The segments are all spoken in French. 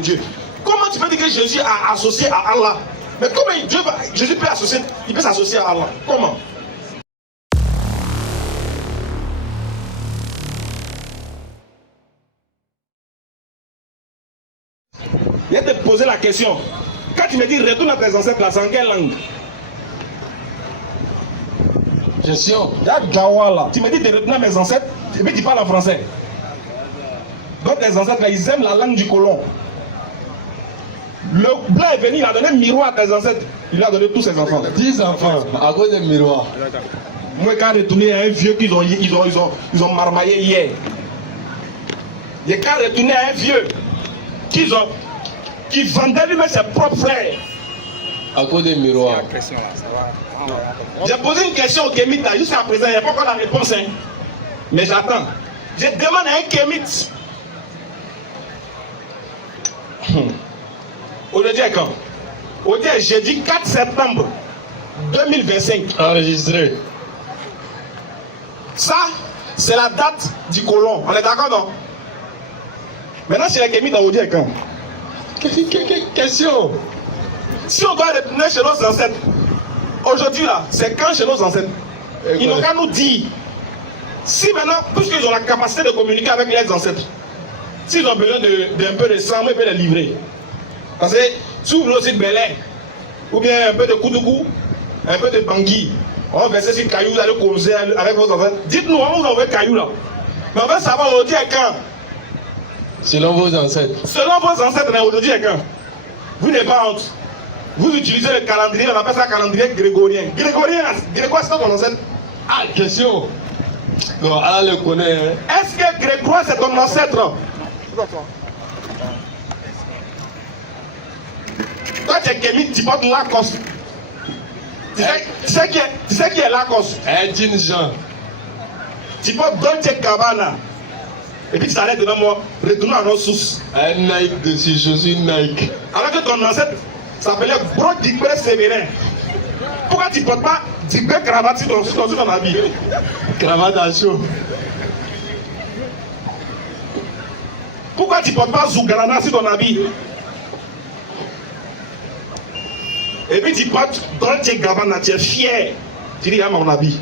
Dieu. Comment tu peux dire que Jésus a associé à Allah? Mais comment Jésus peut associer, il peut s'associer à Allah? Comment? Je vais te poser la question. Quand tu me dis retourne à tes ancêtres, là, c'est en quelle langue? Gestion. Tu me dis de retourner à mes ancêtres, et puis tu parles en français. Donc tes ancêtres, là, ils aiment la langue du colon. Le blanc est venu, il a donné un miroir à tes ancêtres. Il a donné tous ses enfants. 10 enfants, à cause des miroirs. Moi, quand je retourné à un vieux qu'ils ont marmaillé hier. J'ai quand retourné à un vieux qui vendait lui-même ses propres frères. À cause des miroirs. J'ai posé une question au Kémite, jusqu'à présent, il n'y a pas encore la réponse. Hein. Mais j'attends. Je demande à un Kémite. Aujourd'hui est quand? Aujourd'hui est jeudi 4 septembre 2025. Enregistré. Ça, c'est la date du colon. On est d'accord, non? Maintenant, chez les Kémites, aujourd'hui est quand? Question. Si on doit retourner chez nos ancêtres, aujourd'hui là, c'est quand chez nos ancêtres? Ils n'ont qu'à nous dire. Si maintenant, puisqu'ils ont la capacité de communiquer avec les ancêtres, s'ils ont besoin d'un peu de sang, ils peuvent les livrer. Parce que si vous voulez aussi de Belay, ou bien un peu de Koudougou, un peu de Bangui, on va verser sur caillou, vous allez causer avec vos enfants. Dites-nous, on vous envoie caillou là. Mais on va savoir aujourd'hui à quand. Selon vos ancêtres. Selon vos ancêtres, aujourd'hui à quand. Vous n'avez pas honte. Vous utilisez le calendrier, on appelle ça calendrier grégorien. Grégorien, Grégoire, c'est ton ancêtre. Ah, question. Non, Allah le connaît. Hein. Est-ce que Grégoire, c'est ton ancêtre? Toi, tu es Kémite, tu portes Lacoste. Tu sais qui est Lacoste? Jean Jean. Tu portes Dolce Gabbana. Et puis tu t'arrêtes devant moi, retournons à nos sources. Un Nike dessus, je suis Nike. Alors que ton ancêtre s'appelait Bro Dibré Sévérin. Pourquoi tu ne portes pas Dibré cravate sur ton habit? Cravate à chaud. Pourquoi tu ne portes pas Zougalana sur ton habit? Et puis tu portes Dolce Gabbana, tu es fier. Tu dis, ah, mon habit,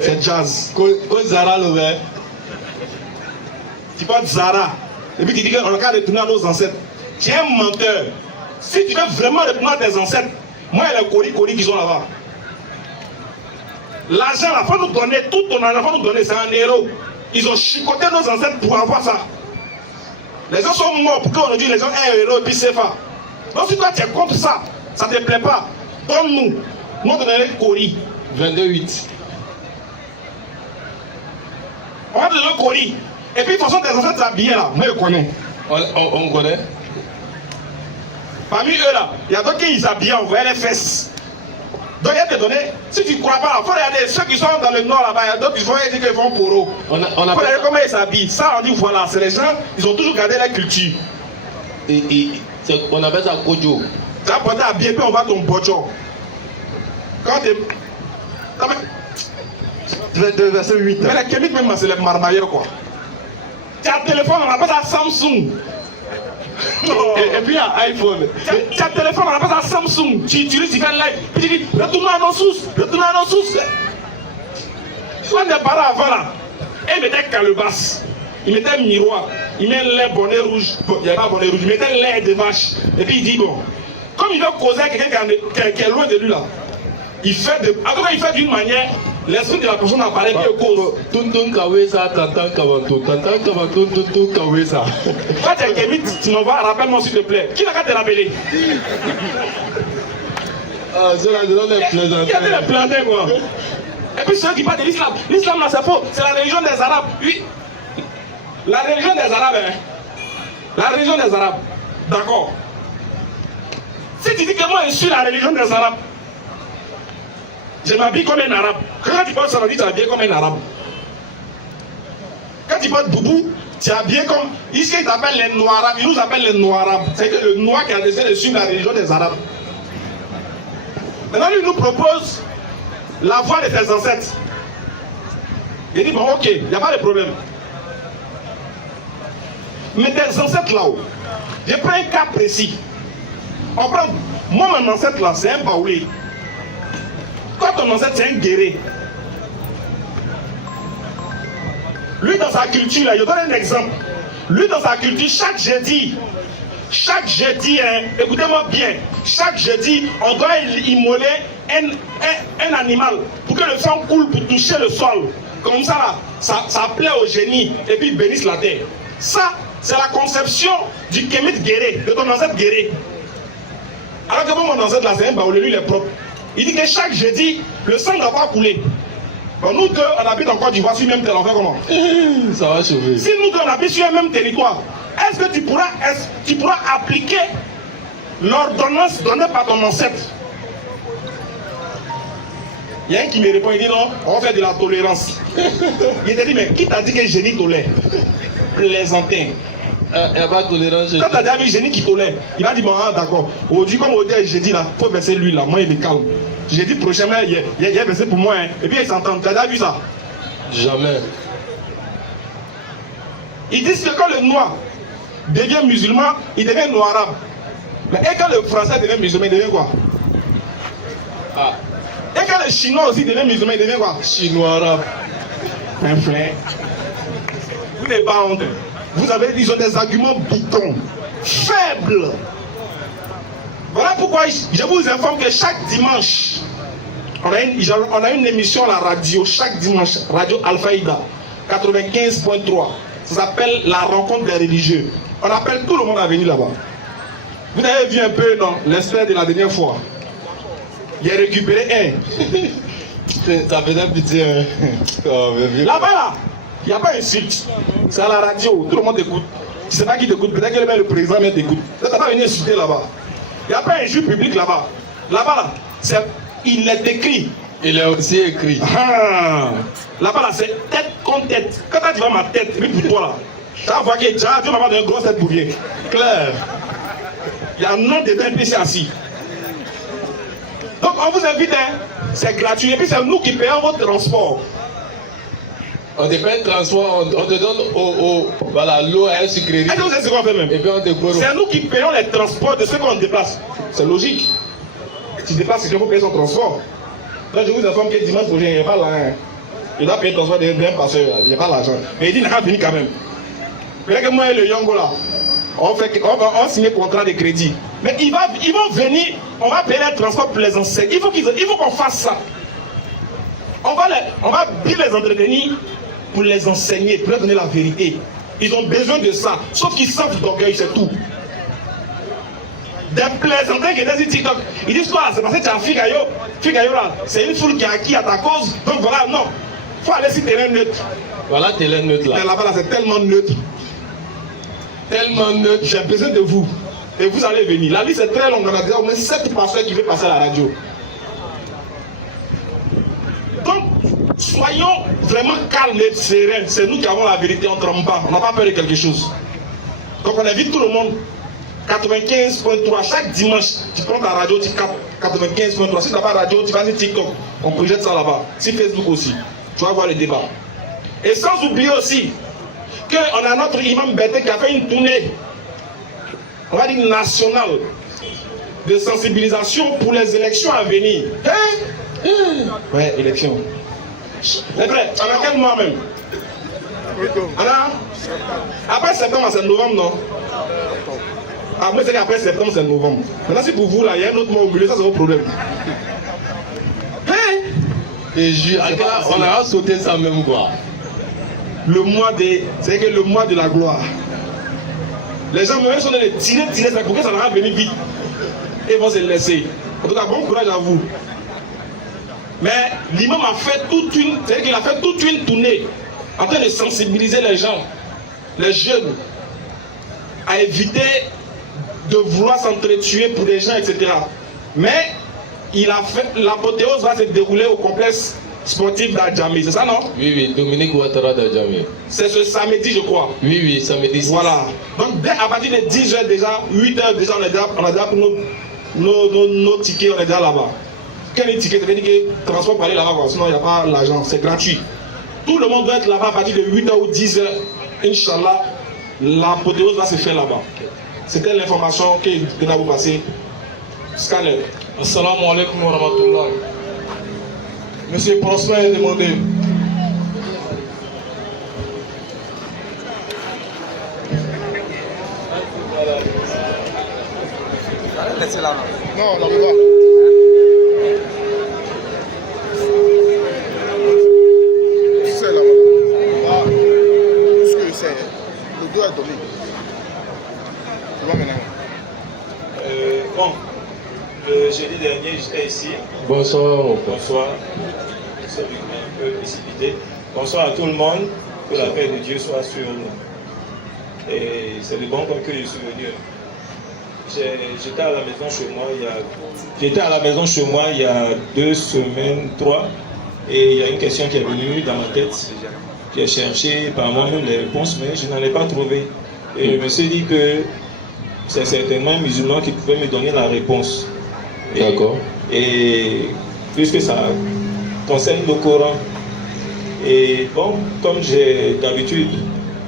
c'est jazz. Zara l'ouvert. Tu portes Zara. Et puis tu dis qu'on a qu'à retourner à nos ancêtres. Tu es un menteur. Si tu veux vraiment retourner à tes ancêtres, moi et les Cori qui sont là-bas. L'argent, il faut nous donner, tout ton argent, il faut nous donner, c'est un héros. Ils ont chicoté nos ancêtres pour avoir ça. Les gens sont morts pour qu'on dise les gens un héros et puis c'est pas. Donc si toi tu es contre ça, ça ne te plaît pas, donne-nous. Nous donnons les Cori. 22,8. On va te donner le Cori. Et puis de toute façon, tes ancêtres habillés là, moi je connais. On connaît. Parmi eux là, il y a d'autres qui s'habillent, on voit les fesses. Donc il y a te donner, si tu ne crois pas, il faut regarder ceux qui sont dans le nord là-bas, il y a d'autres qui vont dire qu'ils vont pour eux. Il faut regarder comment ils s'habillent. Ça on dit voilà, c'est les gens, ils ont toujours gardé la culture. On appelle ça Kojo. Tu vas porter habillé, puis on va ton bocho. Quand tu es. Verset 8. Mais les Kémites même, c'est les marmailleurs quoi. Tu as un téléphone, on appelle ça Samsung. Et puis il y a iPhone. Tu as un téléphone, on appelle ça Samsung. Tu utilises, tu fais live. Puis tu dis, retournons à nos sources. Retournons à nos sources. Quand des parents avant là, ils mettaient calebasse. Ils mettaient un miroir. Ils mettaient lait bonnet rouge. Bon, il n'y avait pas bonnet rouge. Ils mettaient lait de vache. Et puis il dit, bon, comme il veut causer avec quelqu'un qui est loin de lui là, il fait de. En tout cas, il fait d'une manière. L'esprit de la personne apparaît qui cause. Tuntun Kawesa, Tantan Kavanto. Tantan Kavanto, Tuntun Kawesa. Quand tu es Kémite, tu m'envoies, rappelle-moi s'il te plaît. Qui n'a qu'à te rappeler? Ah, c'est la grande plaisanterie. Qui a te planter quoi? Et puis ceux qui parlent de l'islam. L'islam là c'est faux. C'est la religion des Arabes. Oui. La religion des Arabes, hein. La religion des Arabes. D'accord. Si tu dis que moi je suis la religion des Arabes, je m'habille comme un arabe. Quand tu parles saladie, tu es habillé comme un arabe. Quand tu parles boubou, tu es habillé comme. Ici, ils t'appellent les noirs. Ils nous appellent les noirs. C'est le noir qui a décidé de suivre la religion des arabes. Maintenant, lui nous propose la voie de tes ancêtres. Il dit bon, ok, il n'y a pas de problème. Mais tes ancêtres là-haut, Je prends un cas précis. On prend, moi, mon ancêtre là, c'est un baoulé. Quand ton ancêtre, c'est un guerrier. Lui, dans sa culture, là, je donne un exemple. Lui, dans sa culture, chaque jeudi, hein, écoutez-moi bien, chaque jeudi, on doit immoler un animal pour que le sang coule pour toucher le sol. Comme ça, là, ça plaît au génie et puis ils bénissent la terre. Ça, c'est la conception du Kémit guerrier, de ton ancêtre guerrier. Alors que mon ancêtre là, c'est un baoulé, lui, il est propre. Il dit que chaque jeudi, le sang ne doit pas couler. Bon, nous deux, on habite en Côte d'Ivoire sur le même territoire, on fait comment? Ça va chauffer. Si nous deux, on habite sur le même territoire, est-ce que tu pourras appliquer l'ordonnance donnée par ton ancêtre? Il y a un qui me répond, il dit non, on va faire de la tolérance. Il te dit, mais qui t'a dit que génie tolère? Plaisantin. Il n'y a pas de tolérance. Quand tu as déjà vu génie qui tolère, il a dit, bon, ah, d'accord. Aujourd'hui, comme on dit, j'ai dit là, il faut verser lui là, moi il est calme. J'ai dit prochainement, il y a versé pour moi, hein. Et puis ils s'entendent. Tu as déjà vu ça? Jamais. Ils disent que quand le noir devient musulman, il devient noir-arabe. Mais et quand le français devient musulman, il devient quoi? Ah. Et quand le chinois aussi devient musulman, il devient quoi? Chinois-arabe. Un frère. Vous n'avez pas honte. Ils ont des arguments bidons, faibles. Voilà pourquoi je vous informe que chaque dimanche, on a une émission à la radio, chaque dimanche, Radio Al-Faïda, 95.3. Ça s'appelle La rencontre des religieux. On appelle tout le monde à venir là-bas. Vous avez vu un peu, non, l'extrait de la dernière fois. Il a récupéré un. Ça faisait pitié. Hein. Oh, là-bas, là, il n'y a pas d'insulte. C'est à la radio, tout le monde écoute. Tu ne sais pas qui t'écoute, peut-être que le président même t'écoute. Tu n'as pas venu insulter là-bas. Il n'y a pas un juge public là-bas. Là-bas, là, il est écrit. Il est aussi écrit. Ah, là-bas, là, c'est tête contre tête. Quand tu vois ma tête, oui, pour toi là, tu vas voir que Dieu m'a pas donné une grosse tête pour bien. Claire. Il y a un nom de NPC assis. Donc, on vous invite, hein, c'est gratuit. Et puis, c'est nous qui payons votre transport. On te paye le transport, on te donne voilà, l'eau à un sucrerie. Est-ce que vous savez ce qu'on fait même? Et puis on te court. C'est nous qui payons les transports de ceux qu'on déplace. C'est logique. Si tu déplaces, c'est qu'il faut payer son transport. Donc je vous informe que dimanche prochain, il n'y a pas l'argent. Il doit payer le transport d'un passeur, il n'y a pas l'argent. Mais il dit, il n'a pas venu quand même. Peut-être que moi et le Yongo là, on signe un contrat de crédit. Mais ils vont venir, on va payer les transports pour les enseigner. Il faut qu'on fasse ça. On va bien les entretenir pour les enseigner, pour leur donner la vérité. Ils ont besoin de ça. Sauf qu'ils savent d'orgueil, c'est tout. Des plaisantins qui étaient sur TikTok, ils disent quoi? C'est parce que tu as Figayo. Figayo là, c'est une foule qui a acquis à ta cause. Donc voilà, non. Il faut aller sur terrain neutre. Voilà, terrain neutre là. Mais là-bas, là, c'est tellement neutre. Tellement neutre. J'ai besoin de vous. Et vous allez venir. La liste est très longue. On a déjà au moins 7 pasteurs qui veulent passer à la radio. Donc, soyons vraiment calmes et sereins. C'est nous qui avons la vérité, on ne tremble pas. On n'a pas peur de quelque chose. Donc, on invite tout le monde. 95.3, chaque dimanche, tu prends ta radio, tu captes 95.3. Si tu n'as pas de radio, tu vas sur TikTok. On projette ça là-bas. Sur Facebook aussi. Tu vas voir le débat. Et sans oublier aussi qu'on a notre imam Bété qui a fait une tournée, on va dire nationale, de sensibilisation pour les élections à venir. Ouais, élection. C'est vrai, on a quel mois même? Après septembre, c'est novembre, non? Après, c'est qu'après septembre, c'est novembre. Maintenant, si pour vous, là, il y a un autre mois au milieu, ça, c'est votre problème. Et on a sauté ça même, quoi. C'est que le mois de la gloire. Les gens même sont les tirer, c'est pour que ça va venir vite. Et vont se laisser. En tout cas, bon courage à vous. Mais l'imam a fait c'est-à-dire qu'il a fait toute une tournée en train de sensibiliser les gens, les jeunes, à éviter de vouloir s'entretuer pour des gens, etc. Mais l'apothéose va se dérouler au complexe sportif d'Adjamé, c'est ça, non? Oui, Dominique Ouattara d'Adjamé. C'est ce samedi, je crois. Oui, samedi. Voilà. Donc, à partir de 10h déjà, 8h déjà, on a déjà pris nos tickets, on est déjà là-bas. Quel est le ticket? Ça veut dire que transport pour aller là-bas, sinon il n'y a pas l'argent, c'est gratuit. Tout le monde doit être là-bas à partir de 8h ou 10h. Inch'Allah, l'apothéose va se faire là-bas. C'était l'information que nous avons passée. Scanner. Assalamu alaikum wa rahmatullah. Monsieur Prosper est demandé. Non, là-bas. C'est là-bas. Là, tout ce que c'est, le dos est donné. Tu vois maintenant. Bon, le jeudi dernier, j'étais ici. Bonsoir. Bonsoir. C'est un peu précipité. Bonsoir à tout le monde. Que la paix de Dieu soit sur nous. Et c'est le bon point que je suis venu. J'étais à la maison chez moi il y a 2 semaines, 3, et il y a une question qui est venue dans ma tête. J'ai cherché par moi-même les réponses, mais je n'en ai pas trouvé. Et je me suis dit que c'est certainement un musulman qui pouvait me donner la réponse. D'accord. Et puisque ça concerne le Coran. Et bon, comme j'ai d'habitude,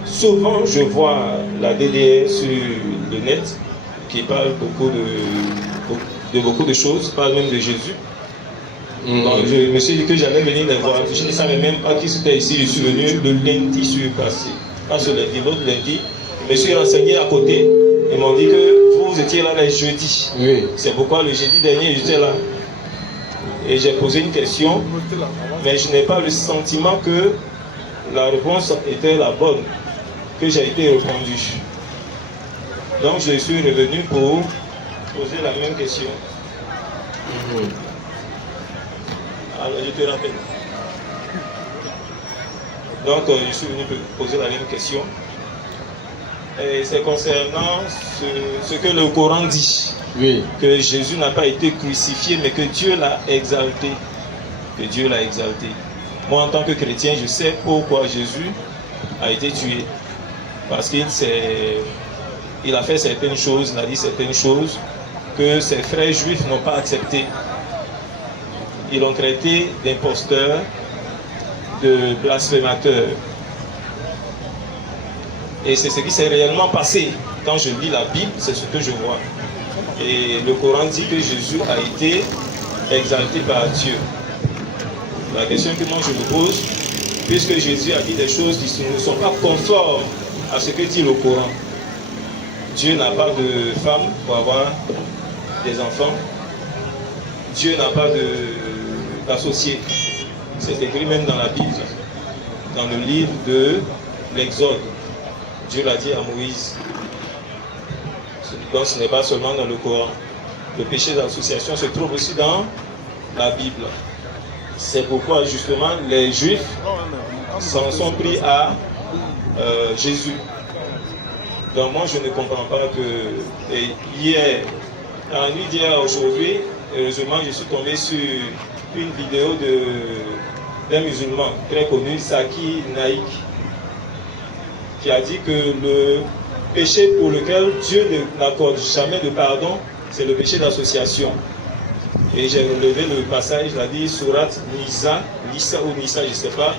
souvent je vois la DDR sur le net qui parle beaucoup de choses, parle même de Jésus. Donc je me suis dit que j'allais venir les voir. Je ne savais même pas qui c'était ici. Je suis venu le lundi passé. Pas ce lundi, l'autre lundi. Je me suis renseigné à côté. Ils m'ont dit que vous étiez là le jeudi. Oui. C'est pourquoi le jeudi dernier j'étais là. Et j'ai posé une question, mais je n'ai pas le sentiment que la réponse était la bonne, que j'ai été répondu. Donc je suis revenu pour poser la même question. Alors je te rappelle. Donc je suis venu pour poser la même question. Et c'est concernant ce que le Coran dit. Oui. Que Jésus n'a pas été crucifié, mais que Dieu l'a exalté. Que Dieu l'a exalté. Moi, en tant que chrétien, je sais pourquoi Jésus a été tué. Parce qu'il a fait certaines choses, il a dit certaines choses que ses frères juifs n'ont pas acceptées. Ils l'ont traité d'imposteur, de blasphémateur. Et c'est ce qui s'est réellement passé. Quand je lis la Bible, c'est ce que je vois. Et le Coran dit que Jésus a été exalté par Dieu. La question que moi je me pose, puisque Jésus a dit des choses qui ne sont pas conformes à ce que dit le Coran. Dieu n'a pas de femme pour avoir des enfants. Dieu n'a pas d'associé. C'est écrit même dans la Bible, dans le livre de l'Exode. Dieu l'a dit à Moïse. Donc ce n'est pas seulement dans le Coran. Le péché d'association se trouve aussi dans la Bible. C'est pourquoi justement les Juifs s'en sont pris à Jésus. Donc moi je ne comprends pas que hier, dans la nuit d'hier à aujourd'hui, heureusement je suis tombé sur une vidéo d'un musulman très connu, Zaki Naik, qui a dit que le péché pour lequel Dieu n'accorde jamais de pardon, c'est le péché d'association. Et j'ai relevé le passage, il a dit Surat Nisa ou Nisa, je ne sais pas,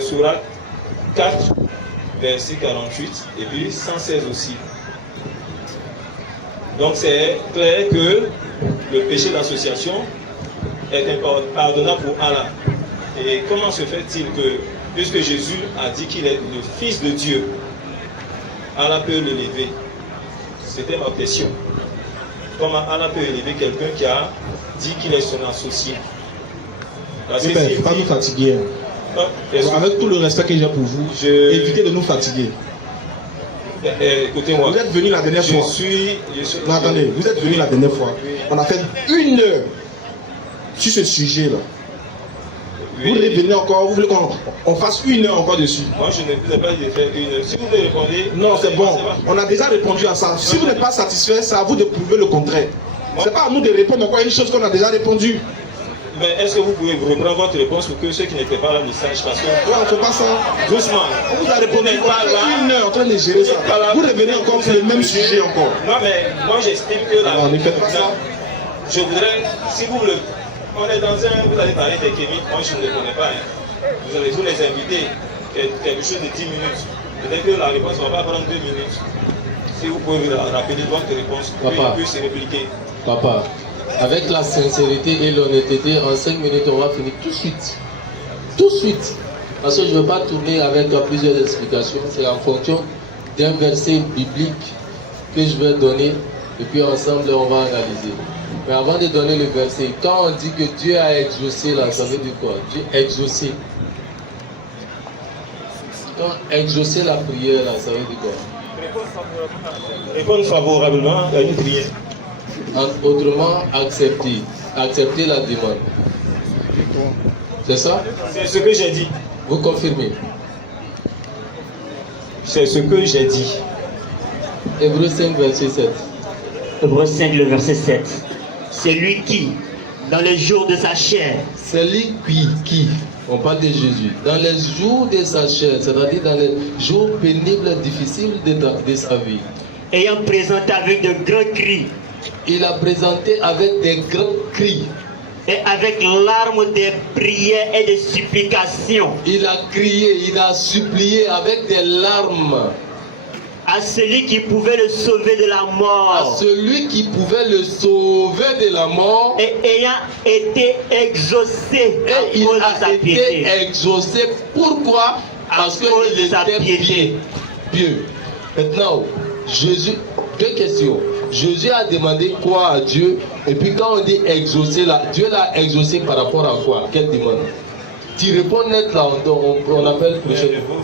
Surat 4, verset 48, et puis 116 aussi. Donc c'est clair que le péché d'association est impardonnable pour Allah. Et comment se fait-il que, puisque Jésus a dit qu'il est le Fils de Dieu, Allah peut l'élever? C'était ma question. Comment Allah peut élever quelqu'un qui a dit qu'il est son associé? Il ne faut pas nous fatiguer. Avec tout le respect que j'ai pour vous, évitez de nous fatiguer. Écoutez-moi. Vous êtes venu la dernière fois. Non, attendez, vous êtes venu la dernière fois. On a fait 1 heure sur ce sujet-là. Oui. Vous revenez encore, vous voulez qu'on fasse 1 heure encore dessus? Moi, je ne vous ai pas dit de faire 1 heure. Si vous me répondez... Non, c'est bon. On a déjà répondu à ça. Si vous n'êtes pas satisfait, c'est à vous de prouver le contraire. C'est pas à nous de répondre encore à une chose qu'on a déjà répondu. Mais est-ce que vous pouvez reprendre votre réponse pour que ceux qui n'étaient pas là le sachent? Parce que... Ouais, on ne fait pas ça. Doucement. On vous a répondu. On a fait 1 heure en train de gérer ça. Vous revenez encore sur le même sujet encore. Non, mais moi, j'estime que... Non, ne faites pas ça. Je voudrais... Si vous le... On est dans un... Vous allez parler des kémites. Moi, je ne les connais pas. Vous allez tous les inviter. Quelque chose de 10 minutes. Peut-être que la réponse ne va pas prendre 2 minutes. Si Si vous pouvez rappeler votre réponse, vous pouvez se répliquer. Papa, avec la sincérité et l'honnêteté, en 5 minutes, on va finir tout de suite. Tout de suite. Parce que je ne veux pas tourner avec plusieurs explications. C'est en fonction d'un verset biblique que je vais donner. Et puis ensemble, on va analyser. Mais avant de donner le verset, quand on dit que Dieu a exaucé, là, ça veut dire quoi? Dieu a exaucé. Quand exaucer la prière, là, ça veut dire quoi? Répondre favorablement à une prière. Autrement, accepter. Accepter la demande. C'est ça? C'est ce que j'ai dit. Vous confirmez? C'est ce que j'ai dit. Hébreux 5, verset 7. Hébreux 5, le verset 7. C'est lui qui, dans les jours de sa chair, C'est lui qui, on parle de Jésus, dans les jours de sa chair, c'est-à-dire dans les jours pénibles, difficiles de sa vie, ayant présenté avec de grands cris il a présenté avec des grands cris, et avec larmes des prières et des supplications il a crié, il a supplié avec des larmes à celui qui pouvait le sauver de la à mort, celui qui pouvait le sauver de la mort, et ayant été exaucé et à il cause de a sa été piété. exaucé. Pourquoi? Parce À cause qu'il de sa était piété. pieux. Maintenant, Jésus, deux questions. Jésus a demandé quoi à Dieu? Et puis quand on dit exaucer, là, Dieu l'a exaucé par rapport à quoi? Quelle demande? Tu réponds net là, on appelle Vous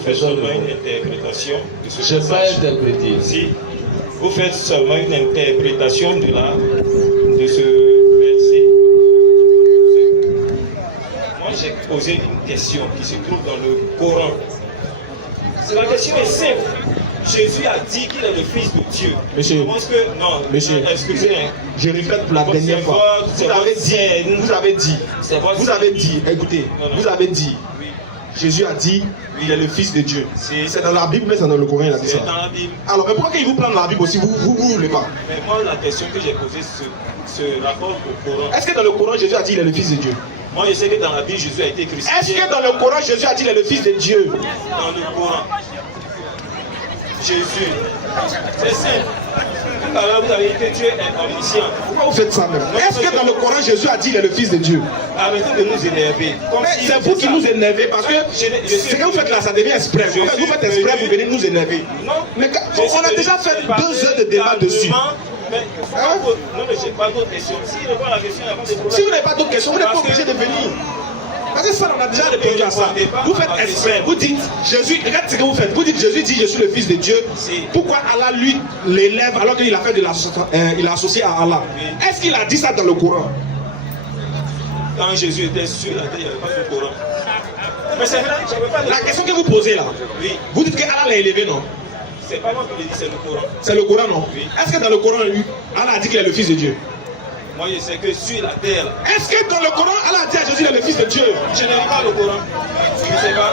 faites seulement une interprétation de ce je n'ai pas passage. interprété. Si vous faites seulement une interprétation de ce verset. Moi j'ai posé une question qui se trouve dans le Coran. La question est simple. Jésus a dit qu'il est le Fils de Dieu. Monsieur. Je pense que non. Monsieur. Excusez-moi. Je répète pour la dernière fois. Vous avez dit, écoutez, Non, non. vous avez dit, Oui. Jésus a dit, il est le Fils de Dieu. C'est dans la Bible, mais c'est dans le Coran, il a dit C'est ça. dans la Bible. Alors, mais pourquoi il vous prend dans la Bible aussi, vous voulez pas? Mais moi, la question que j'ai posée se rapporte au Coran. Est-ce que dans le Coran, Jésus a dit, il est le Fils de Dieu? Moi, je sais que dans la Bible, Jésus a été crucifié. Est-ce que dans le Coran, Jésus a dit, il est le Fils de Dieu? Dans le Coran, Jésus, c'est simple. Alors, vous avez dit que Dieu est omniscient. Pourquoi vous faites ça même? Est-ce que dans le Coran, Jésus a dit, il est le Fils de Dieu? Arrêtez de nous énerver. Comme Mais si c'est vous qui nous énervez parce que ce que vous faites là, ça devient exprès. Vous faites exprès, vous venez nous énerver. Non. Mais on a déjà fait 2 heures de débat dessus. Mais, Hein? non, mais j'ai pas d'autres questions. S'il répond à la question, il n'y a pas de problème. Si vous n'avez pas d'autres questions, vous n'êtes pas Parce que- obligé de venir. Parce que ça, on a déjà répondu à ça. Vous faites exprès. Vous dites, Jésus, regarde ce que vous faites. Vous dites, Jésus dit, je suis le Fils de Dieu. Pourquoi Allah, lui, l'élève alors qu'il a fait de l'association, il a associé à Allah? Est-ce qu'il a dit ça dans le Coran? Quand Jésus était sur la terre, il n'y avait pas de Coran. Mais c'est vrai, je ne veux pas La question que vous posez là, Oui, vous dites que Allah l'a élevé, non? c'est pas moi qui le dis, c'est le Coran. C'est le Coran, non? Oui. Est-ce que dans le Coran, lui, Allah a dit qu'il est le Fils de Dieu? Moi, je sais que sur la terre, Est-ce que dans le Coran, Allah a dit à Jésus, il est le Fils de Dieu? je n'ai pas le Coran. Je ne sais pas.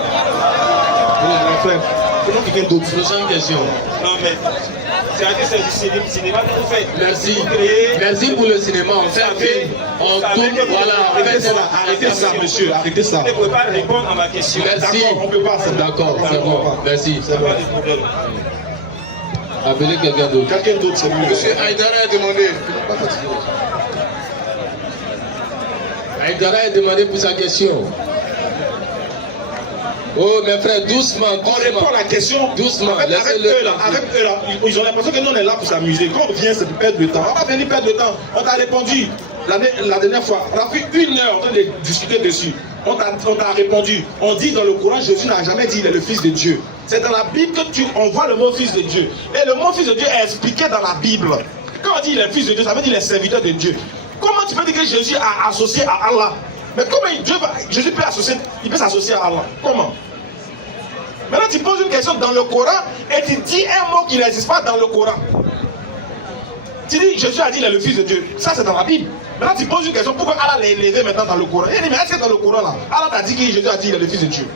Oui, mon frère, prenons quelqu'un d'autre. Prochaine question. Non, mais c'est du cinéma que vous faites. Merci. Vous créez- Merci pour le cinéma. On fait un film. On tourne. Voilà. On Arrêtez fait ça, arrêtez ça, monsieur, arrêtez ça. Vous ne pouvez pas répondre à ma question. Merci. D'accord, on peut pas, c'est D'accord, d'accord, c'est on peut bon. pas. Merci. Il n'y a pas de problème. Appelez quelqu'un d'autre. Quelqu'un d'autre, c'est mieux. Monsieur Haïdara a demandé. Aïdara a demandé pour sa question. Oh, mes frères, doucement, On répond doucement. à la question. Doucement, En fait, avec laissez-le. eux là, ils ont l'impression que nous on est là pour s'amuser. Quand on vient, c'est pour perdre le temps. On va venir perdre le temps. On t'a répondu la dernière fois. On a pris 1 heure en train de discuter dessus. On t'a répondu. On dit dans le Coran, Jésus n'a jamais dit il est le Fils de Dieu. C'est dans la Bible que on voit le mot Fils de Dieu. Et le mot Fils de Dieu est expliqué dans la Bible. Quand on dit il est Fils de Dieu, ça veut dire il est serviteur de Dieu. Comment tu peux dire que Jésus a associé à Allah? Mais comment Jésus peut s'associer à Allah? Comment? Maintenant, tu poses une question dans le Coran et tu dis un mot qui n'existe pas dans le Coran. Tu dis, Jésus a dit, il est le Fils de Dieu. Ça, c'est dans la Bible. Maintenant, tu poses une question, pourquoi Allah l'a élevé maintenant dans le Coran? Il dit, mais est-ce que dans le Coran, là, Allah t'a dit que Jésus a dit, il est le Fils de Dieu?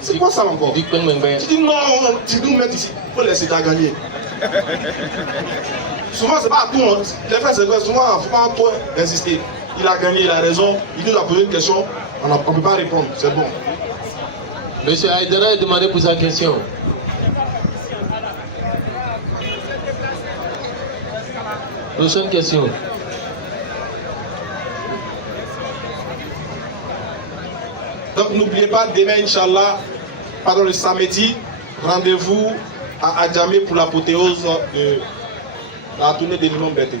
C'est quoi ça encore? Tu dis, non, tu nous mets ici. Il faut laisser ta gagner. Souvent, c'est pas à tout. Hein. Les frères, c'est vrai, souvent, il ne faut pas trop insister. Il a gagné, il a raison. Il nous a posé une question, on ne peut pas répondre. C'est bon. Monsieur Aïdara a demandé pour sa question. Prochaine question. Donc n'oubliez pas, demain, Inch'Allah, pardon, le samedi, rendez-vous à Adjamé pour l'apothéose de la tournée des Limons Bété.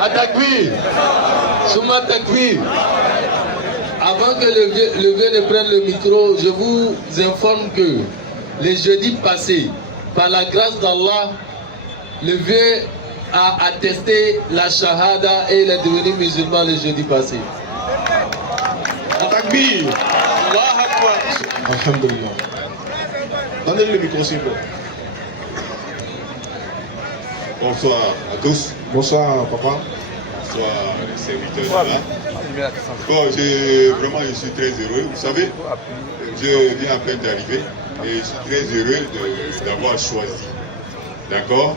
Atakbir, Souma Takbir. Avant que le vieux ne prenne le micro, je vous informe que les jeudis passés, par la grâce d'Allah, le vieux a attesté la shahada et il est devenu musulman le jeudi passé. Atakbir. Alhamdulillah. Donnez-lui le micro s'il vous plaît. Bonsoir à tous. Bonsoir papa. Bonsoir les serviteurs de là. Bon, je suis très heureux. Vous savez, je viens à peine d'arriver et je suis très heureux d'avoir choisi. D'accord?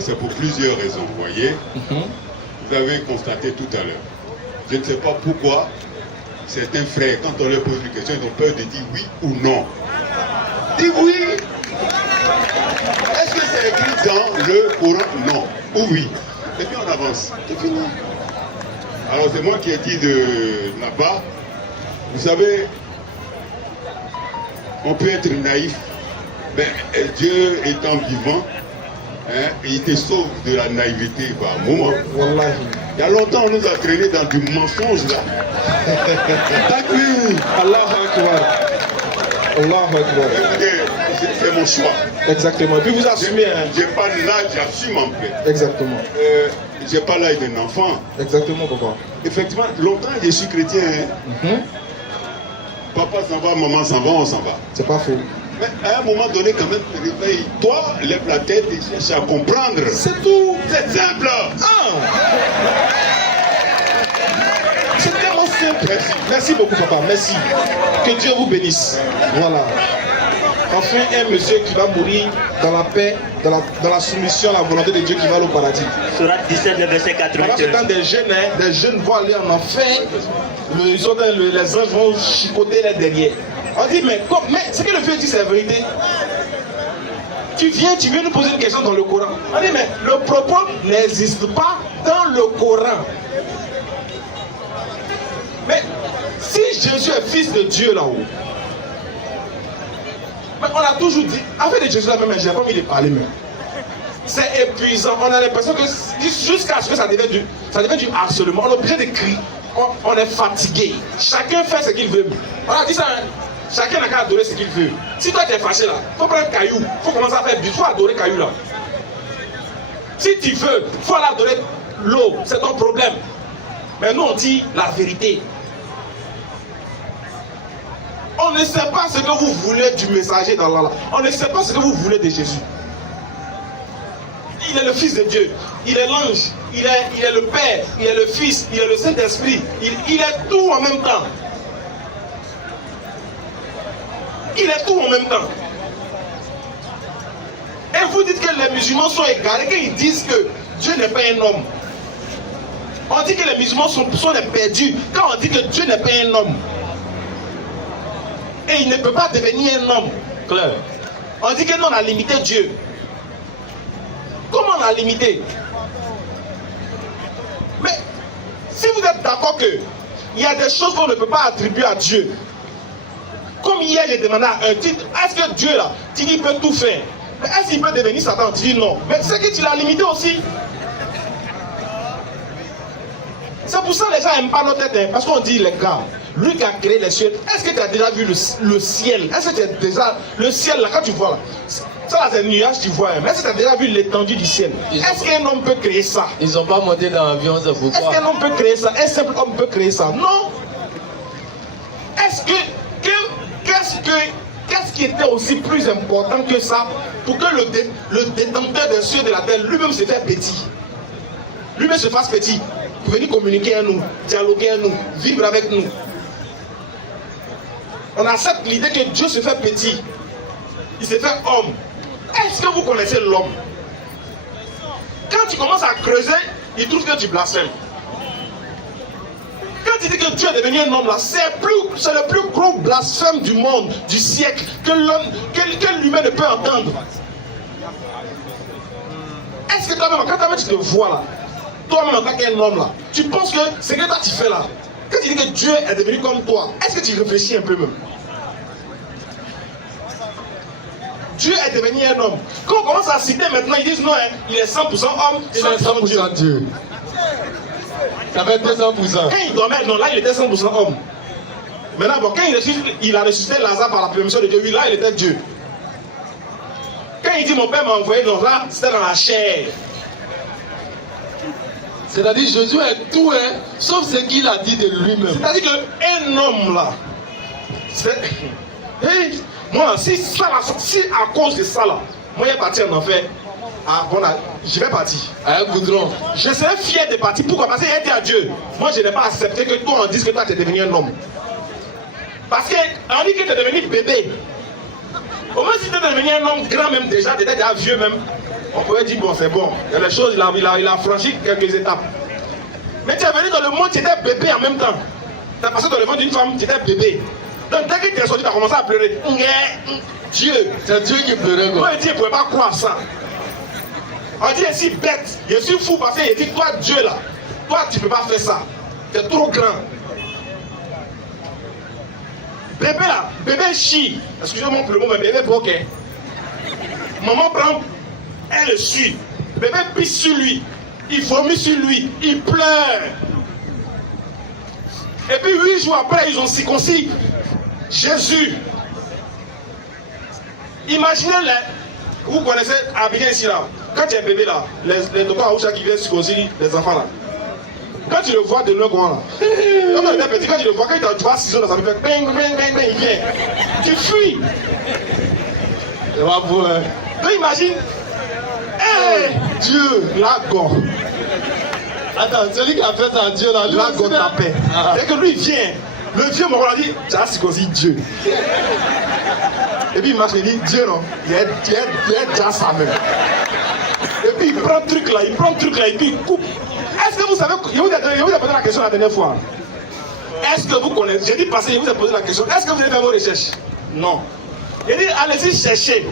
C'est pour plusieurs raisons, vous voyez. Vous avez constaté tout à l'heure. Je ne sais pas pourquoi certains frères, quand on leur pose une question, ils ont peur de dire oui ou non. Dis oui. Est-ce que c'est écrit dans le Coran? Non. Ou oui. Et puis on avance. C'est fini. Alors c'est moi qui ai dit de là-bas, vous savez, on peut être naïf, mais Dieu étant vivant, hein, il te sauve de la naïveté par moment. Wallahi. Il y a longtemps, on nous a traîné dans du mensonge là. Takbir. Allahu Akbar. Allahu Akbar. C'est mon choix. Exactement. Et puis vous assumez. J'ai pas l'âge, j'assume en fait. Exactement. J'ai pas l'âge d'un enfant. Exactement, papa. Effectivement, longtemps je suis chrétien. Hein. Papa s'en va, maman s'en va, on s'en va. C'est pas faux. Mais à un moment donné, quand même, réveille-toi, lève la tête et cherche à comprendre. C'est tout. C'est simple. C'est tellement simple. Merci. Merci beaucoup, papa. Merci. Que Dieu vous bénisse. Voilà. Enfin, un monsieur qui va mourir dans la paix, dans la soumission à la volonté de Dieu, qui va aller au paradis. Surat 17, le verset Pendant ce temps, 81. des jeunes vont aller en enfer. Les anges vont chicoter les derrière. On dit, mais ce que le vieux dit, c'est la vérité. Tu viens nous poser une question dans le Coran. On dit, mais le propos n'existe pas dans le Coran. Mais si Jésus est fils de Dieu là-haut, mais on a toujours dit, avec de Jésus là même, j'ai pas envie de parler même. C'est épuisant. On a l'impression que jusqu'à ce que ça devienne du harcèlement, on est obligé de crier. On est fatigué. Chacun fait ce qu'il veut. On a dit ça. Chacun n'a qu'à adorer ce qu'il veut. Si toi tu es fâché là, il faut prendre caillou. Il faut commencer à faire du. Il faut adorer caillou là. Si tu veux, il faut aller adorer l'eau. C'est ton problème. Mais nous on dit la vérité. On ne sait pas ce que vous voulez du messager d'Allah. On ne sait pas ce que vous voulez de Jésus. Il est le Fils de Dieu. Il est l'ange. Il est le Père. Il est le Fils. Il est le Saint-Esprit. Il est tout en même temps. Il est tout en même temps. Et vous dites que les musulmans sont égarés, qu'ils disent que Dieu n'est pas un homme. On dit que les musulmans sont des perdus quand on dit que Dieu n'est pas un homme. Et il ne peut pas devenir un homme. Claire. On dit que nous on a limité Dieu. Comment on a limité? Mais si vous êtes d'accord qu'il y a des choses qu'on ne peut pas attribuer à Dieu. Comme hier j'ai demandé à un titre, est-ce que Dieu là, tu dis qu'il peut tout faire? Mais est-ce qu'il peut devenir Satan? Tu dis non. Mais c'est que tu l'as limité aussi. C'est pour ça que les gens n'aiment pas notre tête, hein, parce qu'on dit les gars, lui qui a créé les cieux, est-ce que tu as déjà vu le ciel? Est-ce que tu as déjà le ciel là, quand tu vois là, ça là c'est un nuage tu vois, hein, mais est-ce que tu as déjà vu l'étendue du ciel? Est-ce qu'un homme peut créer ça? Ils n'ont pas monté dans l'avion, c'est pourquoi. Est-ce qu'un homme peut créer ça? Un simple homme peut créer ça? Non. Est-ce qu'est-ce qui était aussi plus important que ça pour que le détenteur des cieux de la terre lui-même se fasse petit? Lui-même se fasse petit. Pour venir communiquer à nous, dialoguer à nous, vivre avec nous. On accepte l'idée que Dieu se fait petit. Il se fait homme. Est-ce que vous connaissez l'homme? Quand tu commences à creuser, il trouve que tu blasphèmes. Quand tu dis que Dieu est devenu un homme là, c'est le plus gros blasphème du monde, du siècle, que l'humain ne peut entendre. Est-ce que toi-même, quand tu te vois là, toi-même en tant qu'un homme là, tu penses que ce que toi tu fais là, quand tu dis que Dieu est devenu comme toi, est-ce que tu réfléchis un peu même? Dieu est devenu un homme. Quand on commence à citer maintenant, ils disent non, hein, il est 100% homme, il est 100% Dieu. Ça va être 200%. Quand il dormait, non, là il était 100% homme. Maintenant, bon, quand il a ressuscité Lazare par la permission de Dieu, oui, là il était Dieu. Quand il dit mon père m'a envoyé, non, là c'était dans la chair. C'est-à-dire Jésus est tout, hein, sauf ce qu'il a dit de lui-même. C'est-à-dire qu'un homme là, hey, moi, si à cause de ça là, moi je vais partir en enfer, bon, là, je vais partir. À un goudron. Je serais fier de partir. Pourquoi? Parce qu'il a dit à Dieu, moi je n'ai pas accepté que toi on dise que toi tu es devenu un homme. Parce qu'on dit que tu es devenu bébé. Au moins si tu es devenu un homme grand même déjà, tu étais déjà vieux même, on pourrait dire bon c'est bon. Il y a des choses, il a franchi quelques étapes. Mais tu es venu dans le monde, tu étais bébé en même temps. Tu as passé dans le monde d'une femme, tu étais bébé. Donc dès que tu es sorti, tu as commencé à pleurer. Dieu. C'est Dieu qui pleurait quoi. Moi je dis, je ne pouvais pas croire ça. On dit ainsi bête, je suis fou parce qu'il dit toi Dieu là, toi tu ne peux pas faire ça. Tu es trop grand. Bébé là, bébé chie. Excusez-moi pour le mot, mais bébé broque. Maman prend, elle le suit. Bébé pisse sur lui. Il vomit sur lui. Il pleure. Et puis 8 jours après, ils ont circoncis Jésus. Imaginez-les. Vous connaissez Abidjan ici là. Quand tu es bébé là, les docteurs Aoucha qui viennent circoncire les enfants là. Quand tu le vois de loin comment là, quand tu es petit, quand tu le vois, quand tu vois 6 ans dans sa vie, il fait bang, bang, bang, bang, il vient. Tu fuis. C'est pas beau, hein. Donc imagine, hey, Dieu, la go. Attends, celui qui a fait ça, Dieu là, La go tapait. Dès que lui vient, le Dieu m'a dit, tu as circoncis Dieu. Et puis il marche, il dit, Dieu non, il est déjà sa main. Et puis il prend le truc là, et puis il coupe. Est-ce que vous savez, je vous ai posé la question la dernière fois. Est-ce que vous connaissez, j'ai dit passer, je vous ai posé la question, est-ce que vous avez fait vos recherches? Non. J'ai dit, allez-y chercher,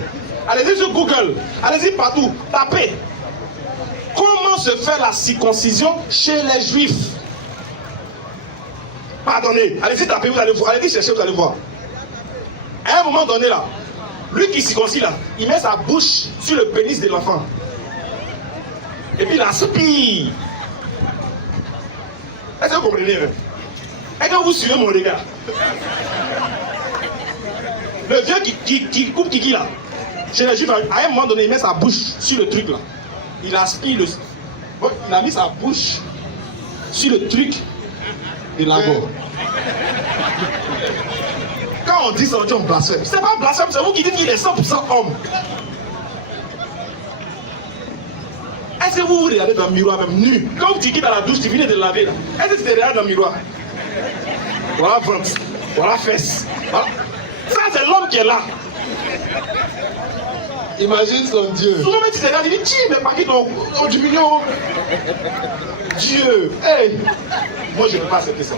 allez-y sur Google, allez-y partout, tapez. Comment se fait la circoncision chez les Juifs? Pardonnez, allez-y taper, vous allez voir, allez-y chercher, vous allez voir. À un moment donné là, lui qui circoncis là, il met sa bouche sur le pénis de l'enfant. Et puis il aspire. Est-ce que vous comprenez? Est-ce que vous suivez mon regard? Le vieux qui coupe Kiki là, chez les Juifs, à un moment donné, il met sa bouche sur le truc là. Il aspire le... Bon, il a mis sa bouche sur le truc de la go. Quand on dit ça, on dit on blasphème. C'est pas blasphème, c'est vous qui dites qu'il est 100% homme. Est-ce que vous vous regardez dans le miroir même nu? Quand tu quittes dans la douche, tu viens de laver là. Est-ce que tu te regardes dans le miroir? Voilà ventre, voilà fesse. Voilà. Ça c'est l'homme qui est là. Imagine son Dieu. Souvent même tu te regardes, tu dis, tiens, mais pas qui donc, on diminue. Dieu. Hey. Moi je ne veux pas accepter ça.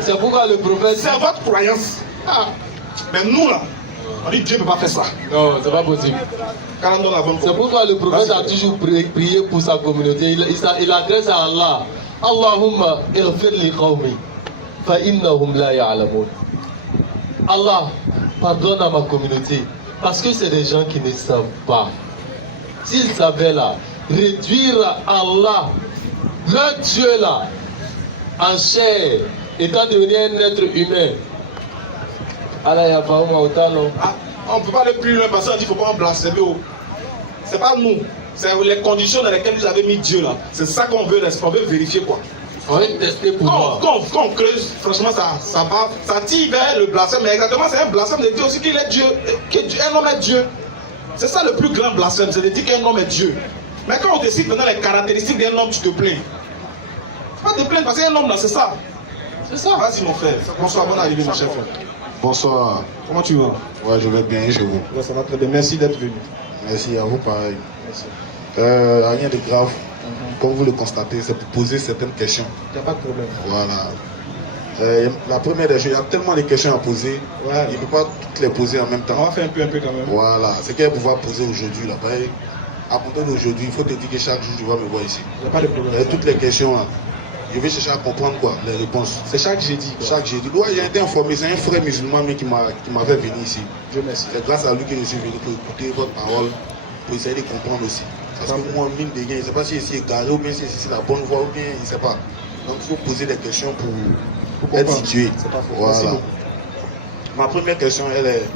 C'est pourquoi le prophète... C'est votre croyance. Ah. Mais nous là, on dit Dieu ne peut pas faire ça. Non, c'est pas possible. C'est pourquoi le prophète a toujours prié pour sa communauté. Il adresse à Allah. Allahumma ighfir li qawmi fa innahum la ya'lamun. Allah, pardonne à ma communauté parce que c'est des gens qui ne savent pas. S'ils savaient là, réduire Allah, leur Dieu là, en chair, étant devenu un être humain. Allah ya fauma otalo. On ne peut pas aller plus loin parce qu'on dit qu'il ne faut pas en blasphémer. Ce n'est pas nous, c'est les conditions dans lesquelles vous avez mis Dieu là. C'est ça qu'on veut vérifier quoi. On va tester pour moi. Quand on creuse, franchement ça tire vers le blasphème. Mais exactement, c'est un blasphème de dire aussi qu'il est Dieu, qu'un homme est Dieu. C'est ça le plus grand blasphème, c'est de dire qu'un homme est Dieu. Mais quand on te cite maintenant les caractéristiques d'un homme, tu te plains. Pas te plaindre parce qu'un homme là, c'est ça. C'est ça. Vas-y mon frère. Bonsoir, bonne arrivée mon cher frère. Bonsoir. Comment tu vas? Ouais, je vais bien, je vous. Ouais, ça va très bien. Merci d'être venu. Merci, à vous pareil. Rien de grave. Comme vous le constatez, c'est pour poser certaines questions. Il n'y a pas de problème. Voilà. La première des choses, il y a tellement de questions à poser. Ouais. Il ne peut pas toutes les poser en même temps. On va faire un peu quand même. Voilà. C'est qu'elle va pouvoir poser aujourd'hui. Là. À compter d'aujourd'hui, il faut te dire que chaque jour, tu vas me voir ici. Il n'y a pas de problème. Toutes les questions là. Je vais chercher à comprendre quoi, les réponses. C'est chaque jeudi. Quoi. Chaque jeudi. Ouais, j'ai été informé, c'est un frère musulman qui m'avait venu ici. Dieu merci. C'est grâce à lui que je suis venu pour écouter votre parole, pour essayer de comprendre aussi. Parce que moi, mine de rien, je ne sais pas si ici est garé ou bien si c'est la bonne voie ou bien je ne sais pas. Donc il faut poser des questions pour être situé. C'est pas faux. Voilà. Ma première question, elle est.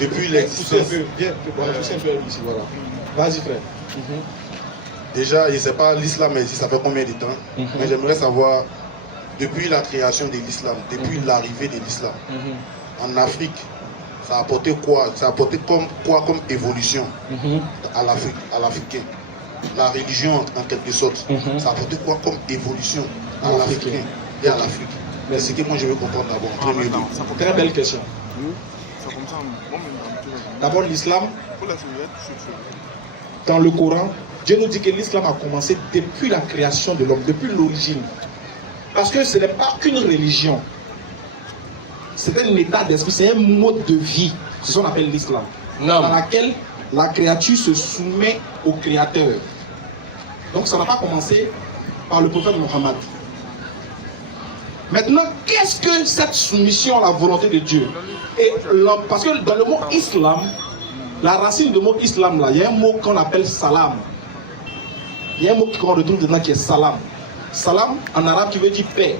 Depuis l'existence. Viens, pousse un peu ici, voilà. Vas-y, frère. Déjà, je ne sais pas, l'islam existe, ça fait combien de temps? Mais j'aimerais savoir, depuis la création de l'islam, depuis l'arrivée de l'islam, en Afrique, ça a apporté quoi? Ça a apporté comme évolution à l'Africain? La religion, en quelque sorte, ça a apporté quoi comme évolution à l'Africain et à l'Afrique? C'est ce que moi je veux comprendre d'abord, en premier lieu. Très belle question. D'abord, l'islam, dans le Coran, Dieu nous dit que l'islam a commencé depuis la création de l'homme, depuis l'origine. Parce que ce n'est pas qu'une religion. C'est un état d'esprit, c'est un mode de vie. C'est ce qu'on appelle l'islam. Dans laquelle la créature se soumet au créateur. Donc ça n'a pas commencé par le prophète Mohammed. Maintenant, qu'est-ce que cette soumission à la volonté de Dieu? Parce que dans le mot islam, la racine du mot islam, là, il y a un mot qu'on appelle salam. Il y a un mot qu'on retrouve dedans qui est salam. Salam, en arabe, qui veut dire paix.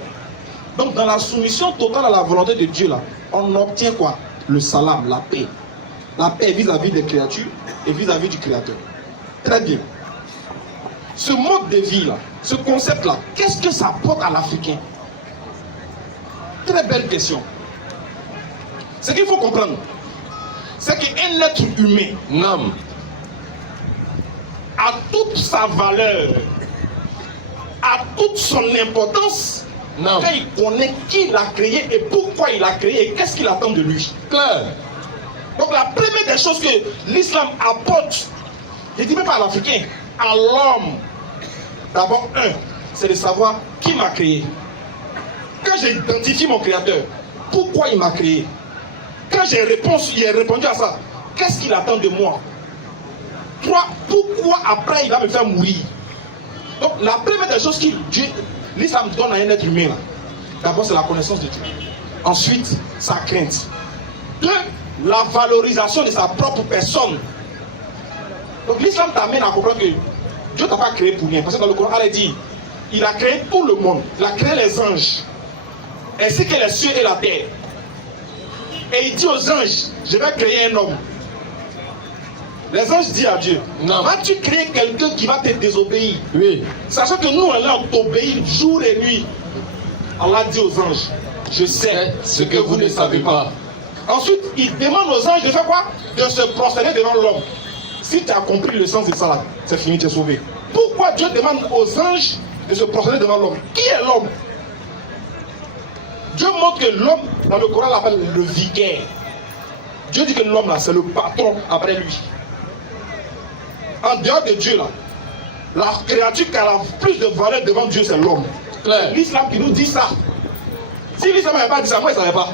Donc, dans la soumission totale à la volonté de Dieu, là, on obtient quoi? Le salam, la paix. La paix vis-à-vis des créatures et vis-à-vis du Créateur. Très bien. Ce mode de vie, là, ce concept-là, qu'est-ce que ça apporte à l'Africain? Très belle question. Ce qu'il faut comprendre, c'est qu'un être humain a toute sa valeur, a toute son importance quand il connaît qui l'a créé et pourquoi il l'a créé et qu'est-ce qu'il attend de lui. Claire. Donc la première des choses que l'islam apporte, je ne dis même pas à l'Africain, à l'homme, d'abord c'est de savoir qui m'a créé. Quand j'identifie mon créateur, pourquoi il m'a créé? Quand j'ai répondu à ça, qu'est-ce qu'il attend de moi? 3, pourquoi après il va me faire mourir? Donc la première des choses que l'islam donne à un être humain, d'abord c'est la connaissance de Dieu. Ensuite, sa crainte. 2, la valorisation de sa propre personne. Donc l'islam t'amène à comprendre que Dieu ne t'a pas créé pour rien. Parce que dans le Coran, il dit, il a créé tout le monde. Il a créé les anges, ainsi que les cieux et la terre. Et il dit aux anges, je vais créer un homme. Les anges disent à Dieu, vas-tu créer quelqu'un qui va te désobéir? Oui. Sachant que nous, on t'obéit jour et nuit. Allah dit aux anges, je sais ce que vous ne savez pas. Ensuite, il demande aux anges de faire quoi? De se prosterner devant l'homme. Si tu as compris le sens de ça, c'est fini, tu es sauvé. Pourquoi Dieu demande aux anges de se prosterner devant l'homme? Qui est l'homme? Dieu montre que l'homme, dans le Coran, l'appelle le vicaire. Dieu dit que l'homme, là, c'est le patron après lui. En dehors de Dieu, là, la créature qui a la plus de valeur devant Dieu, c'est l'homme. L'islam qui nous dit ça. Si l'islam n'avait pas dit ça, moi, je ne savais pas.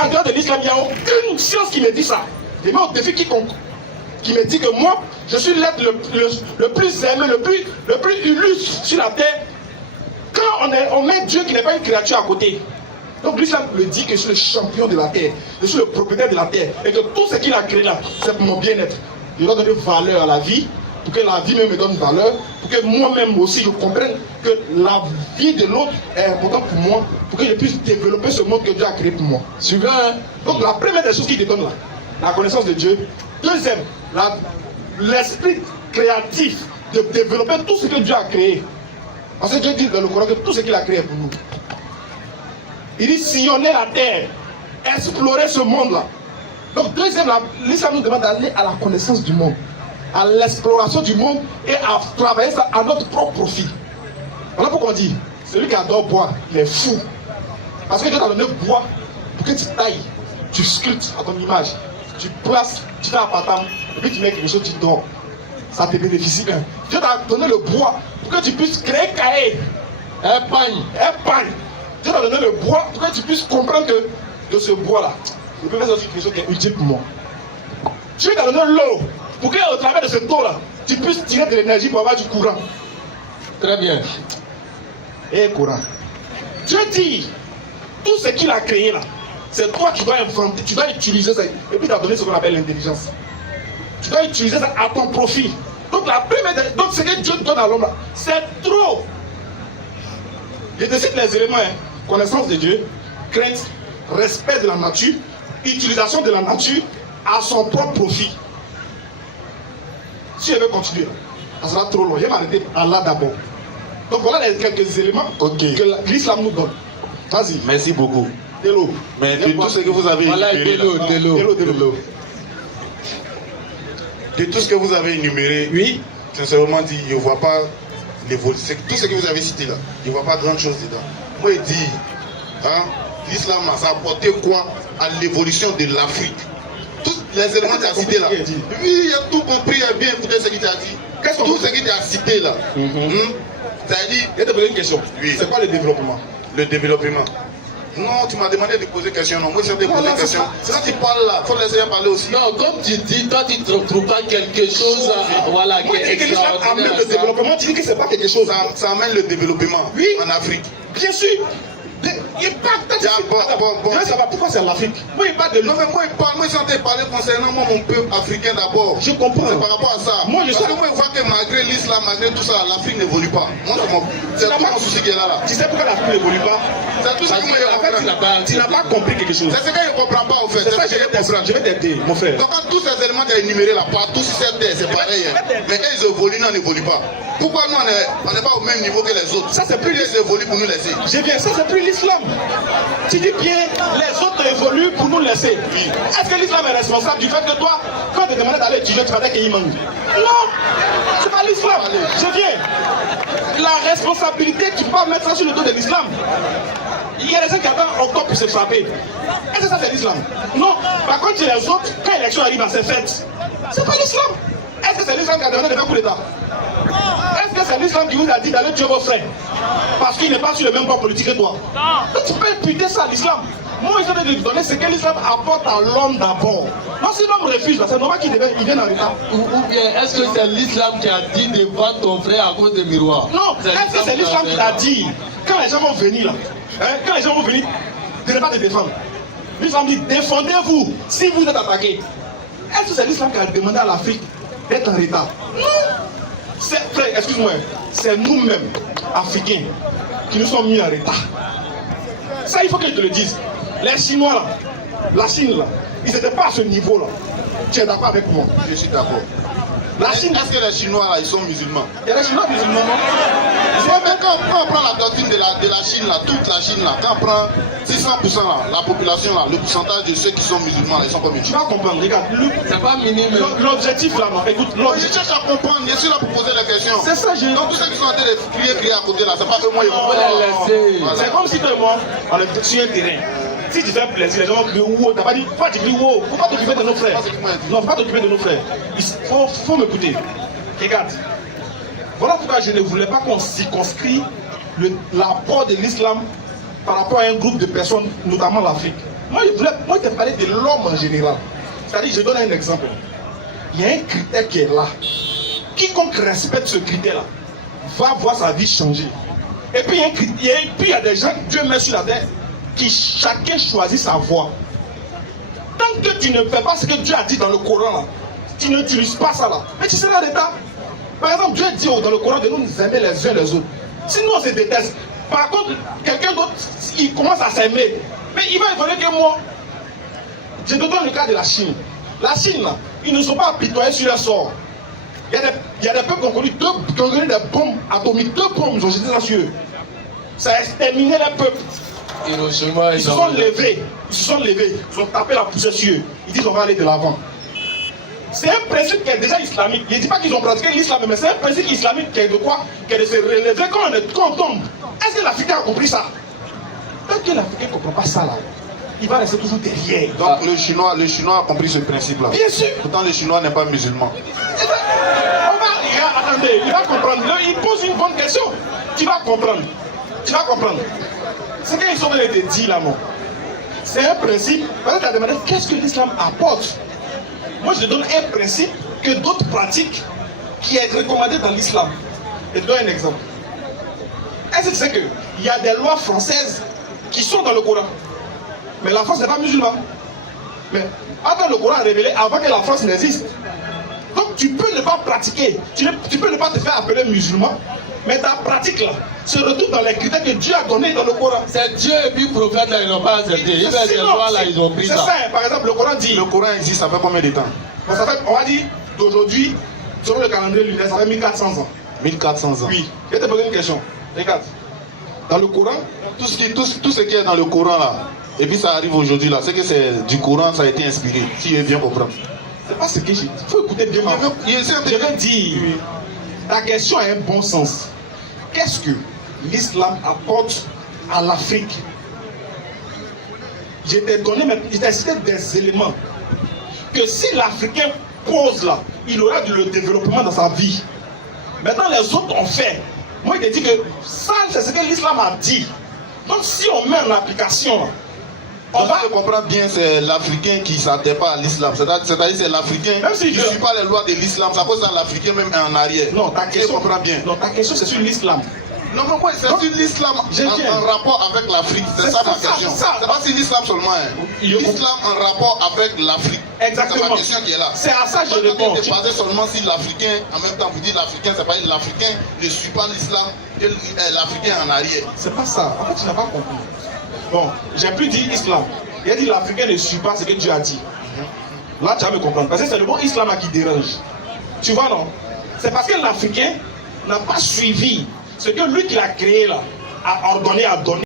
En dehors de l'islam, il n'y a aucune science qui me dit ça. Je mets au défi quiconque qui me dit que moi, je suis l'être le plus aimé, le plus illustre sur la terre. Quand on met Dieu qui n'est pas une créature à côté. Donc l'islam me dit que je suis le champion de la terre, je suis le propriétaire de la terre, et que tout ce qu'il a créé là, c'est pour mon bien-être. Je dois donner valeur à la vie, pour que la vie même me donne valeur, pour que moi-même aussi je comprenne que la vie de l'autre est importante pour moi, pour que je puisse développer ce monde que Dieu a créé pour moi. Suivez, hein? Donc la première des choses qu'il te donne là, la connaissance de Dieu. Deuxième, l'esprit créatif de développer tout ce que Dieu a créé. Parce que Dieu dit dans le Coran que tout ce qu'il a créé est pour nous. Il dit sillonner la terre, explorer ce monde-là. Donc deuxième, l'islam nous demande d'aller à la connaissance du monde, à l'exploration du monde et à travailler ça à notre propre profit. Voilà pourquoi on dit, celui qui adore bois, il est fou. Parce que Dieu t'a donné bois pour que tu tailles, tu sculptes à ton image. tu places, tu vas à Patam, et puis tu mets quelque chose, tu dors. Ça te bénéficie. Dieu t'a donné le bois pour que tu puisses créer cahier. Un pagne. Dieu t'a donné le bois pour que tu puisses comprendre que de ce bois-là, je peux faire quelque chose qui est utile pour moi. Dieu t'a donné l'eau pour qu'au travers de ce eau-là, tu puisses tirer de l'énergie pour avoir du courant. Très bien. Et courant. Dieu dit, tout ce qu'il a créé là, c'est toi qui dois inventer, tu dois utiliser ça. Et puis il t'a donné ce qu'on appelle l'intelligence. Tu dois utiliser ça à ton profit. Donc la première, donc ce que Dieu donne à l'homme là, c'est trop. Je te cite les éléments, connaissance de Dieu, crainte, respect de la nature, utilisation de la nature à son propre profit. Si je veux continuer, ça sera trop long. Je vais m'arrêter à là d'abord. Donc voilà les quelques éléments que l'islam nous donne. Vas-y. Merci beaucoup. De l'eau. Mais de tout ce que vous avez énuméré, de l'eau. De tout ce que vous avez énuméré, oui, sincèrement dit, je ne vois pas l'évolution. Tout ce que vous avez cité là, je ne vois pas grand chose dedans. Moi, je dis, hein, l'islam a apporté quoi à l'évolution de l'Afrique? Tous les éléments que tu as cités là. Oui, il a tout compris, il a bien écouté ce qu'il t'a dit. Tout ce qu'il t'a cité là. C'est-à-dire, je vais te poser une question. Oui. C'est quoi le développement? Le développement. Non, tu m'as demandé de poser question. Non, moi je vais te poser question. C'est quand tu parles là, il faut laisser parler aussi. Non, comme tu dis, toi tu ne trouves pas quelque chose voilà, qui est extraordinaire. Amène le développement, tu dis que c'est pas quelque chose. Ça amène le développement en Afrique. Bien sûr. Il parle de ça va, pourquoi c'est l'Afrique? Moi il parle de non, mais moi je suis en train de parler concernant moi, mon peuple africain d'abord. Je comprends. C'est par rapport à ça. Moi je Parce que moi je vois que malgré l'islam, malgré tout ça, l'Afrique n'évolue pas. Moi c'est tout mon souci qui est là. Tu sais pourquoi l'Afrique n'évolue pas? C'est tout ça que moi tu n'as pas compris quelque chose. C'est ce que je ne comprends pas au fait. C'est ça que je vais t'aider, mon frère. Donc quand tous ces éléments que tu as énumérés là, partout sur cette terre, c'est pareil. Mais quand ils évoluent, nous on n'évolue pas. Pourquoi nous on n'est pas au même niveau que les autres? Ça c'est plus les évoluent pour nous laisser. Je viens, ça c'est plus l'islam. Tu dis bien, les autres évoluent pour nous laisser. Oui. Est-ce que l'islam est responsable du fait que toi, quand tu te demandais d'aller étudier, tu vas dire qu'il y a un manque? Non, c'est pas l'islam. Je viens. La responsabilité, tu peux pas mettre ça sur le dos de l'islam. Il y a des gens qui attendent encore pour se frapper. Est-ce que ça c'est l'islam? Non. Par contre, les autres, quand l'élection arrive, c'est fait. C'est pas l'islam. Est-ce que c'est l'islam qui a demandé de faire coup d'État? Est-ce que c'est l'islam qui vous a dit d'aller tuer vos frères parce qu'il n'est pas sur le même plan politique que toi? Non. Tu peux imputer ça à l'islam. Moi, je vais te donner ce que l'islam apporte à l'homme d'abord. Non, si l'homme refuse, c'est normal qu'il vienne en état. Ou bien, est-ce que c'est l'islam qui a dit de battre ton frère à cause des miroirs? Non, est-ce que c'est l'islam qui t'a dit, quand les gens vont venir là, quand les gens vont venir, de ne pas te défendre? L'islam dit, défendez-vous si vous êtes attaqué. Est-ce que c'est l'islam qui a demandé à l'Afrique d'être en état? Non. Frère, excuse-moi, c'est nous-mêmes, Africains, qui nous sommes mis en état. Ça, il faut que je te le dise. Les Chinois là, la Chine là, ils n'étaient pas à ce niveau là. Tu es d'accord avec moi? Je suis d'accord. La Chine, est-ce que les Chinois là, ils sont musulmans? Il y a les Chinois musulmans, non? Quand on prend la doctrine de la Chine là, toute la Chine là, quand on prend 600% là, la population là, le pourcentage de ceux qui sont musulmans là, ils sont pas musulmans. Tu vas comprendre, regarde. C'est pas minime. L'objectif là, écoute, je cherche à comprendre, je suis là pour poser des questions. C'est ça, donc tous ceux qui sont en train de crier à côté là, c'est pas que moi, ils vont c'est comme si toi et moi, on est sur un terrain. Si tu fais plaisir, les gens vont dire wow, t'as pas dit, pourquoi tu dis wow? Pourquoi t'occuper de nos frères? Non, pas t'occuper de nos frères. Il faut m'écouter. Regarde. Voilà pourquoi je ne voulais pas qu'on circonscrit l'apport de l'islam par rapport à un groupe de personnes, notamment l'Afrique. Moi, je te parlais de l'homme en général. C'est-à-dire, je donne un exemple. Il y a un critère qui est là. Quiconque respecte ce critère-là va voir sa vie changer. Et puis, il y a des gens, Dieu met sur la terre, qui chacun choisit sa voie. Tant que tu ne fais pas ce que Dieu a dit dans le Coran, là, tu n'utilises pas ça là, mais tu seras en état. Par exemple, Dieu dit dans le Coran de nous aimer les uns les autres. Sinon on se déteste. Par contre, quelqu'un d'autre, il commence à s'aimer. Mais il va évoluer que moi. Je te donne le cas de la Chine. La Chine, là, ils ne sont pas apitoyés sur leur sort. Il y a des peuples qui ont connu des bombes atomiques, 2 bombes, ils ont jeté ça sur eux. Ça a exterminé les peuples. Ils se sont levés, ils ont tapé la poussière sur eux. Ils disent on va aller de l'avant. C'est un principe qui est déjà islamique. Je ne dis pas qu'ils ont pratiqué l'islam, mais c'est un principe islamique qui est de quoi? Qui est de se relever quand on tombe. Est-ce que l'Africain a compris ça? Tant que l'Africain ne comprend pas ça là, il va rester toujours derrière. Donc le Chinois a compris ce principe-là. Bien sûr. Pourtant le Chinois n'est pas musulman. Attendez, il va comprendre. Il pose une bonne question. Tu vas comprendre. Tu vas comprendre. C'est qu'ils ont été dit là, non. C'est un principe. Peut-être tu as demandé qu'est-ce que l'islam apporte. Moi, je te donne un principe que d'autres pratiquent qui est recommandé dans l'islam. Je te donne un exemple. Est-ce que tu sais qu'il y a des lois françaises qui sont dans le Coran? Mais la France n'est pas musulmane. Mais attends, le Coran est révélé avant que la France n'existe. Donc tu peux ne pas pratiquer, tu peux ne pas te faire appeler musulman, mais ta pratique là se retrouve dans les critères que Dieu a donnés dans le Coran. C'est Dieu et puis le prophète là, ils n'ont pas accepté. Ils veulent des lois là, ils ont pris ça. C'est ça, par exemple, le Coran dit. Le Coran existe, ça fait combien de temps? Bon, ça fait, on va dire, d'aujourd'hui, selon le calendrier lunaire, ça fait 1400 ans. 1400 ans. Oui. Je vais te poser une question. Regarde. Dans le Coran, tout ce qui est dans le Coran là, et puis ça arrive aujourd'hui là, c'est que c'est du Coran, ça a été inspiré. Si je viens comprendre. C'est pas ce que j'ai dit. Il faut écouter bien. Je vais dire, ta question a un bon sens. Qu'est-ce que l'islam apporte à l'Afrique? Je t'ai cité des éléments que si l'Africain pose là, il aura le développement dans sa vie. Maintenant, les autres ont fait. Moi, je te dis que ça, c'est ce que l'islam a dit. Donc, si on met en application, on va comprendre bien, c'est l'Africain qui ne s'attend pas à l'islam. C'est-à-dire c'est l'Africain qui ne suit pas les lois de l'islam. Ça pose à l'Africain même en arrière. Non, ta question, comprends bien. Non, ta question, c'est sur l'islam. Non, mais moi, c'est sur l'islam en rapport avec l'Afrique. C'est ça ma question. C'est pas sur l'islam seulement. L'islam en rapport avec l'Afrique. Exactement. C'est ma question qui est là. C'est à ça que je réponds. C'est basé seulement sur l'Africain. En même temps, vous dites l'Africain, c'est pas l'Africain ne suit pas l'islam et l'Africain en arrière. C'est pas ça. En fait, tu n'as pas compris. Bon, j'ai plus dit islam. Il a dit l'Africain ne suit pas ce que Dieu a dit. Là, tu vas me comprendre. Parce que c'est le mot islam qui dérange. Tu vois, non? C'est parce que l'Africain n'a pas suivi ce que lui qui l'a créé là a ordonné à donner.